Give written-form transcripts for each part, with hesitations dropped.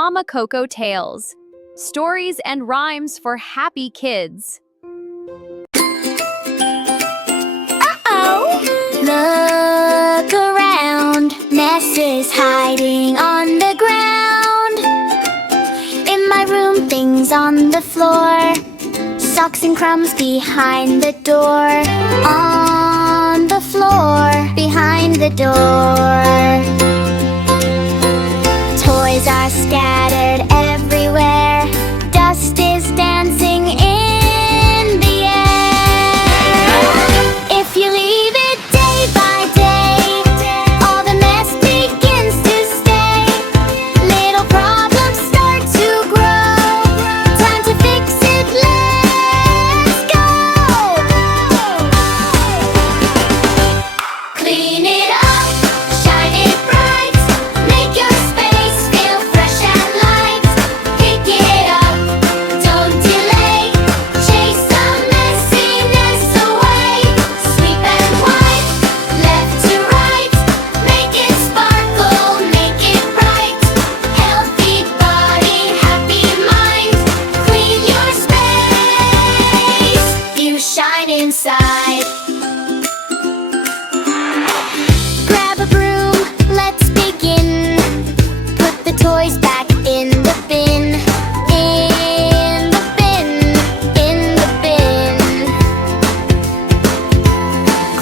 Mama Koko Tales. Stories and rhymes for happy kids. Uh-oh! Look around. Ness is hiding on the ground. In my room, things on the floor. Socks and crumbs behind the door. On the floor, behind the door. Toys are scattered everywhere. Dust is dancing in the air. If you leave it day by day, all the mess begins to stay. Little problems start to grow. Time to fix it, let's go! Clean it up, shine it bright. Make your space feel fresh and light. Pick it up, don't delay. Chase the messiness away. Sweep and wipe, left to right. Make it sparkle, make it bright. Healthy body, happy mind. Clean your space, you shine inside. Grab a broom, let's begin. Put the toys back in the bin. In the bin, in the bin.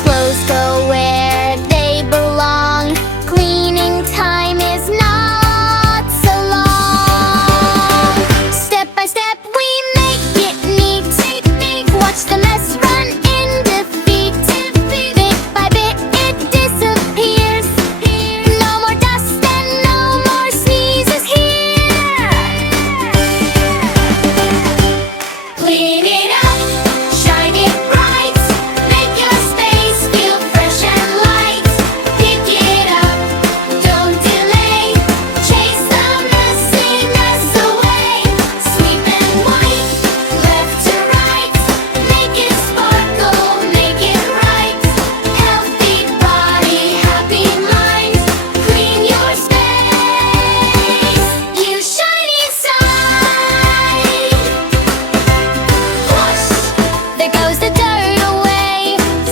Clothes go where they belong. Cleaning time is not so long. Step by step we make it neat. Watch the mess run in defeat. Bit by bit it disappears. No more dust and no more sneezes here. Clean it up, shine it bright. Make your space feel fresh and light. Pick it up, don't delay. Chase the messiness away. Sweep and wipe, left to right. Make it sparkle, make it right. Healthy body, happy mind. Clean your space, you shine inside. Whoosh, there goes the dirt away.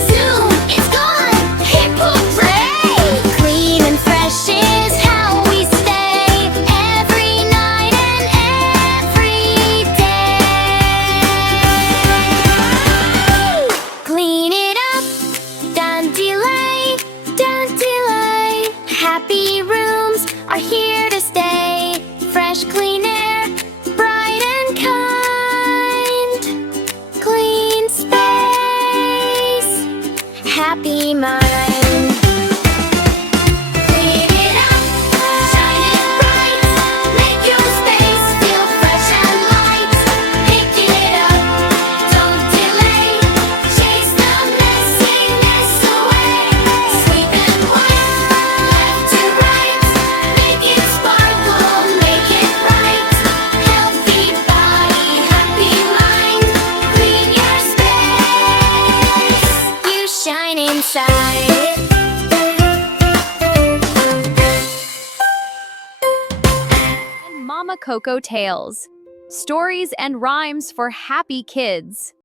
Zoom, it's gone. Hit hooray! Clean and fresh is how we stay. Every night and every day. Clean it up, don't delay, don't delay. Happy rooms are here to stay. Fresh, clean air, bright and kind. Clean space, happy mind. Clean it up, shine it bright. Make your space feel fresh and light. Pick it up, don't delay. Chase the messiness away. Sweep and wipe, left to right. Make it sparkle, make it bright. Healthy body, happy mind. Clean your space, you shine inside. And Mama Koko Tales. Stories and rhymes for happy kids.